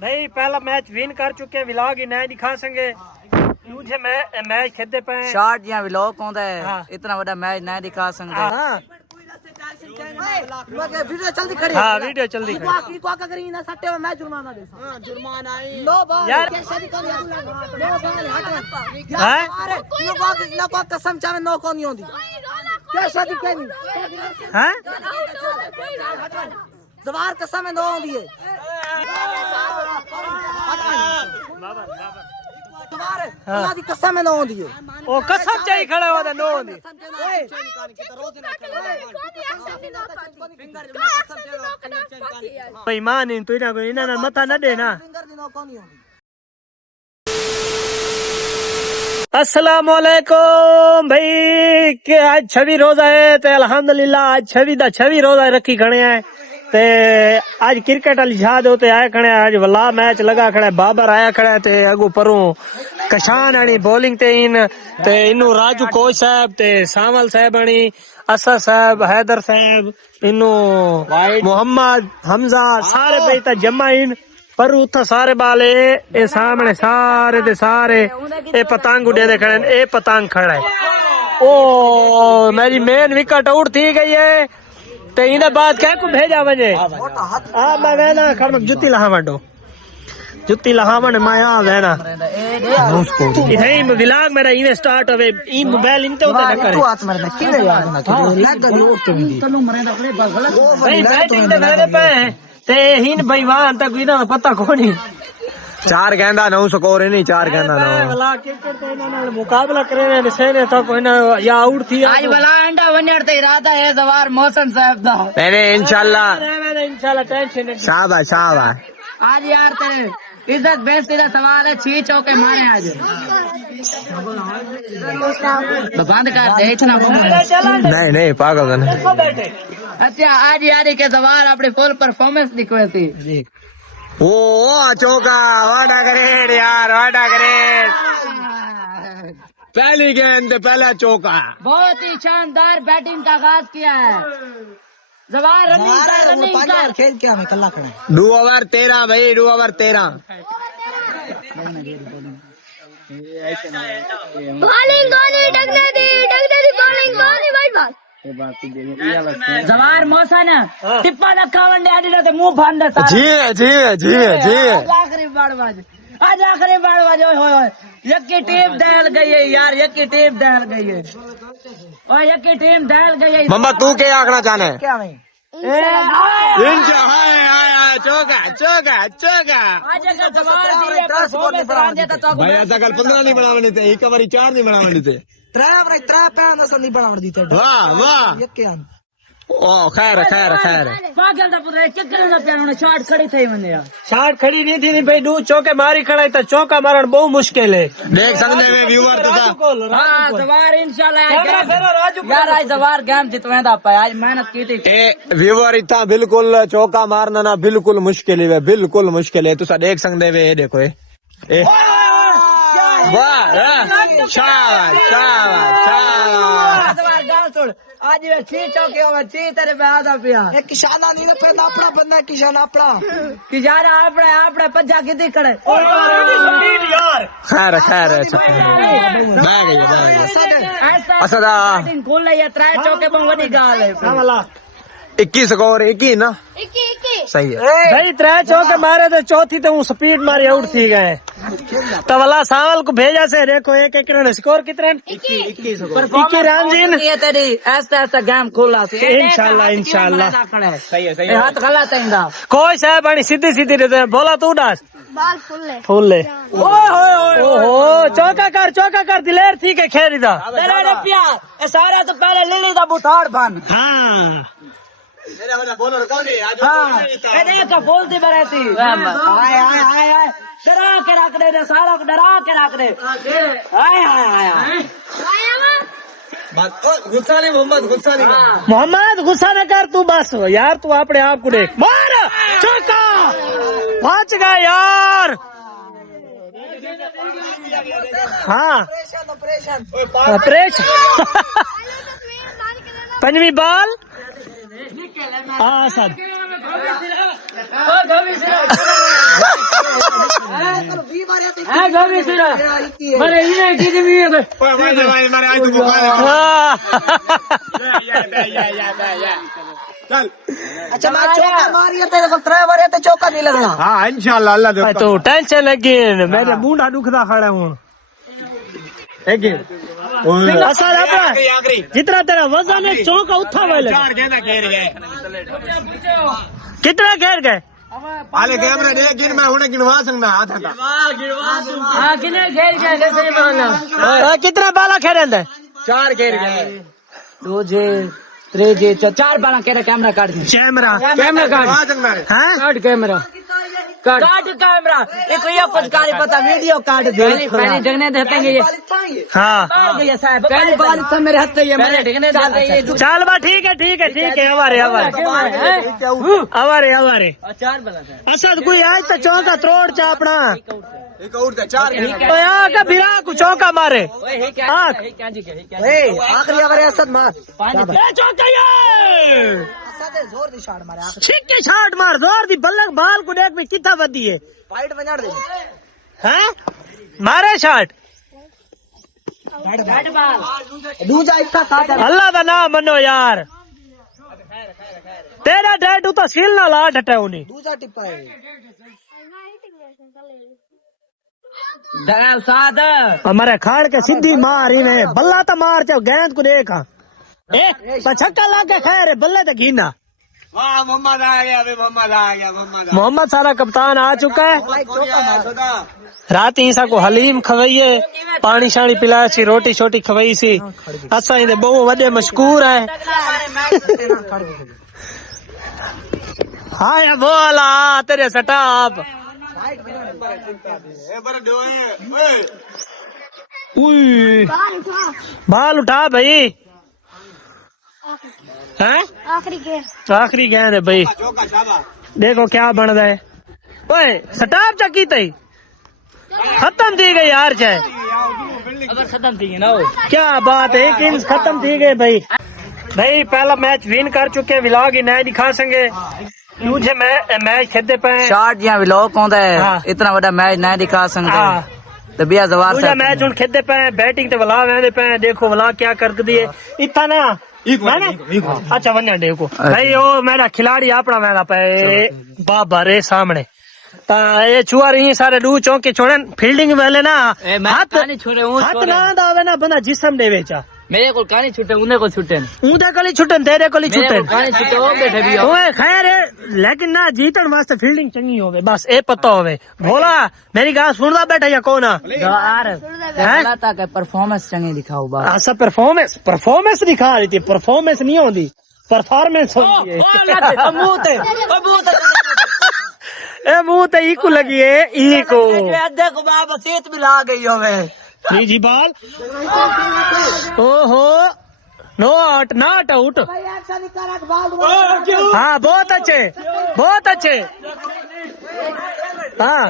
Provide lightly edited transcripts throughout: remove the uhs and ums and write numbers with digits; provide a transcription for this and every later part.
भाई पहला match win कर चुके हैं, व्लॉग ही नहीं दिखा सकेंगे। दूसरे मैच खेलते पे शॉर्ट या व्लॉग होता है, हाँ। इतना बड़ा मैच नहीं दिखा सकते। हाँ वीडियो जल्दी खड़ी हाँ वीडियो जल्दी कर। यार कसम चाहे नो को नहीं होती हाँ जवार कसम नो होती है तुम्हारी कसम नो होती है ओ कसम चाहिए खड़ा हुआ था नो दी भाई मान इन तू इना ना मथा न दे ना। अस्सलाम वालेकुम भाई के आज 26 रोजा है ते अल्हम्दुलिल्लाह आज 26 रोजा रखी खड़े हैं ते आज क्रिकेट वाली छाद होते आए खड़े आज वला मैच लगा खड़ा बाबर आया खड़ा ते अगू परू कशान आनी बॉलिंग ते इन ते इनू राजू कोच साहब ते सावल साहब आनी असद साहब हैदर साहब इनू मोहम्मद हमजा सारे भाई ता जमा इन पर उथा सारे बाले ए सामने सारे दे सारे ए पतंग उड़े दे खड़े ए पतंग खड़ा है ओ मेरी मेन विकेट आउट थी गई है ते इने बाद क्या को भेजा वजे आ मैं वेना खड़ जुत्ती लहावडो जुत्ती लहावन मैं आ वेना इधे व्लॉग मेरा इवे स्टार्ट होवे ई मोबाइल इनते उते न करे हाथ मारना किले याद ना करो लग गई उठ के तनु मरे दा गलत भाई बैटिंग दे मेरे पे ते हिन भाई वाहन तक इना पता कोनी 4 गेंदा 9 स्कोर है नहीं 4 गेंदा 9 वाला क्रिकेट ते इना नाल मुकाबला करे ने सेने तो कोई ना या आउट थी आज भला अंडा वनर ते इरादा है जवार मोहसन साहब दा मैंने इंशाल्लाह टेंशन नहीं शाबाश शाबाश आज यार तेरे इज्जत बेस तेरा सवाल है 6 चौके मारे आज तो बंद कर दे इतना नहीं पागल है ना। बैठे अच्छा आज यार के सवाल अपने फुल परफॉर्मेंस दिखवे थी ओ चौका वाडा ग्रेड यार वाडा ग्रेड पहली गेंद पहला चौका बहुत ही शानदार बैटिंग का आगाज किया है जवार रनिंग कर खेल क्या मैं कल्ला खड़ा 2 ओवर 13 भाई 2 ओवर 13 बॉलिंग गोली डगने दी बॉलिंग गोली वाइट बॉल जवार मौसन टिप्पा रखा वनडे आदि तो मुंह भांदा सारा जी आखिरी बाड़बाज आज आखिरी बाड़बाज ओए यकी टीम दहल गई है यार यकी टीम दहल गई है और यकी टीम दहल गई है मम्मा तू क्या आखना चाहना है क्या नहीं चौका आज अगर जवार दिए परफॉर्मेंस रांझे तो भाई ऐसा कल 15 नहीं बनावने थे एक बारी 4 नहीं बनावने थे त्रै पैन दा संदी बनावड़ दी ते वाह यके आन ओ खैर पागल दा पुत्र चक्कर ना प्यानो ने शॉट खड़ी थई वने यार शॉट खड़ी नहीं थी भाई 2 चौके मारी खड़ा तो चौका मारण बहुत मुश्किल है देख सकते हैं व्यूअर तो हां जवार इंशाल्लाह यार आज जवार गेम जितवेंदा पे आज मेहनत की थी ए व्यूअर इतना बिल्कुल चौका मारना ना बिल्कुल मुश्किल है बिल्कुल मुश्किल है तुसा देख सकते वे देखो ए वाह शाबाश जवार गाल छोड़ आज ये 6 चौके होवे 6 तेरे पे आधा पिया एक किसाना नहीं ना पे अपना बंदा किसान अपना किसान आपने पज्जा किती खड़े यार खैर बैग गया असदा बैटिंग खोल ले 3 चौके बहुत बड़ी गाल है वाला 21 स्कोर 21 ना सही है भाई 3 चौके मारे तो चौथी तो स्पीड मारी आउट थी गए तो वाला सावल को भेजा से देखो एक ने स्कोर कितने 21 रन जिन ये तेरी ऐसा गेम खोला से इंशाल्लाह सही है हाथ गलत है इंदा कोई साहब आनी सीधी रहते बोला तू डास बॉल फुल ले ओहो चौका कर दिलेर थी के खेरी दा तेरा रुपया ये सारा तो पहले लिली दा बुठाड़ बन हाँ मेरा वाला बॉलर कौन है आज हां ए देख बोलती बरती हाय डरा के रख दे सारा को डरा के रख दे हाय गुस्सा नहीं मोहम्मद गुस्सा न कर तू बस यार तू अपने आप को देख मार चौका पहुंच गया यार हाँ ऑपरेशन 5वीं बॉल सर है गोभी सिरा मरे ये की भी है चल अच्छा मैं चौका मारिया तेरे को 3 बार तो चौका नहीं लगना हाँ इंशाल्लाह अल्लाह दे तो टेंशन लगी मेरे बूढ़ा दुखदा खड़ा हूँ असल अपना जितना तेरा वजन है चौका उठा वाले कितना घेर गए आले कैमरा देख गिन मैं हुने गिनवा सकना हाथ हटा हां किने घेर गया कैसे बोलना कितना बाला खेरे 4 घेर गए 2 जे 3 जे 4 बाला केरा कैमरा काट दे कैमरा कैमरा काट हाँ काट कैमरा काट कैमरा ये कोई कुछ कार्य पता वीडियो काट दे पहले ढकने देते हैं ये हाँ काट दिया साहब पहले बाल सब मेरे हाथ से ये मैंने ढकने देते हैं चल बा ठीक है हमारे 4 बाला असद कोई आज तो चौका त्रोड़ चा अपना एक और दे 4 तो यहाँ का फिरा को चौका मारे आखिरी बार असद मार चौका ये असद जोर दी शॉट मारे छिक्के छाट मार जोर दी बल्लक बाल को देख भी कितना बदी है फाइट बना दे हैं मारे शॉट बैट बाल दूजा इतना काट अल्लाह का नाम मनो यार तेरा डैड तो सील ना ला डटे उन्हीं दूजा टिप्पा है दया साद हमारे खाड़ के सीधी मार इन्हें बल्ला तो मार चाहो गेंद को देखा ए छक्का ला के खैर बल्ले तो घीना वाह मोहम्मद आ गया मोहम्मद सारा कप्तान आ चुका है रात ईसा को हलीम खवाइए पानी शानी पिलाया सी रोटी छोटी खवाई सी असा इन्हें बहु वडे मशहूर है हाय बोला तेरे सटाप बाल उठा भाई हैं आखिरी गेंद है भाई देखो क्या बन रहा है ओए सटाप चकी तई खत्म थी गई यार चाहे अगर खत्म थी ना क्या बात है एक इनिंग्स खत्म थी गई भाई पहला मैच विन कर चुके हैं विलॉग ही नहीं दिखा सकेंगे मुझे मैच खेलते पे शॉट या व्लॉग होता है हाँ। इतना बड़ा मैच नहीं दिखा सकते हाँ तो बिया जवाब मुझे मैच हूँ खेलते पे बैटिंग ते वला वेंदे पे देखो वला क्या कर दिए इतना ना अच्छा वन्या देखो भाई ओ मेरा खिलाड़ी अपना मेरा पे बाबा रे सामने ता ये छुआ रही सारे डू चौके छोड़न फील्डिंग वाले ना हाथ ना दावे ना बंदा जिसम दे वेचा मेरे को कहानी छुटे उन्हें को छुटे ऊदे कली छुटन तेरे कली छुटन कहानी छुटे वो बैठे भी ओए खैर है, लेकिन ना जीतन वास्ते फील्डिंग चंगी होवे बस ए पता होवे भोला मेरी गाल सुनदा बैठा या कोना यार गला तक परफॉर्मेंस चंगी दिखाओ बस ऐसा परफॉर्मेंस दिखा रही थी परफॉर्मेंस नहीं होती परफॉर्मेंस होती है ए मुंह ते इको लगी है इको देखो बाबा सीट भी ला गई होवे जी जी बाल ओहो नॉट आउट हाँ बहुत अच्छे हाँ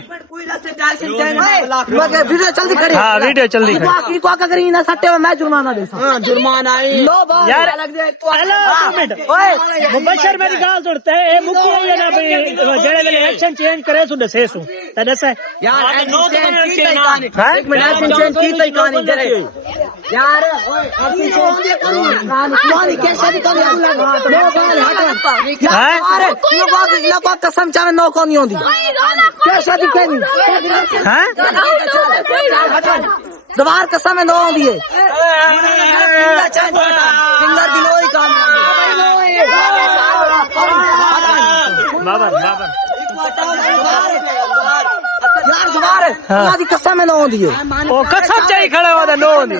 वीडियो जल्दी करी हाँ वीडियो जल्दी कर करी ना सट्टे में मैं जुर्माना दे जुर्माना यार हेलो मुबशर मेरी गाल सुनते हैं ए मुक्की है ना भाई जड़े वाले एक्शन चेंज करे सुन से सु तने से यार एक्शन चेंज की तई कहानी जरे यार कहानी कैसे भी कहानी कसम चाहे नौ को नहीं होती कैसे भी कहनी दवार कसम है नौ होती है फिंगर दिलो ही यार जवार हमारी कसम है नौ होती है ओ कसम चाहिए खड़ा होता नो होती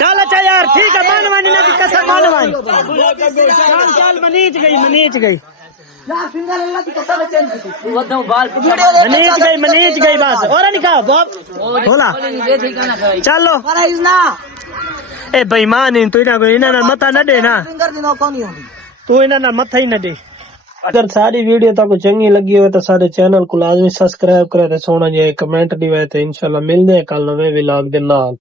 चल अच्छा यार ठीक है मानवानी ना कसम मानवानी चल मनीच गई मनीच गई बस और नहीं खा बोला चलो ए बेईमान तू इन्हें मथा न दे ना तू इन्हें मथा ही न दे अगर सारी वीडियो तक चंगी लगी हो तो सारे चैनल को लाजमी सब्सक्राइब करे ते सोना जे कमेंट दिवे ते इंशाल्लाह मिलदे कल नवे व्लॉग दे नाल।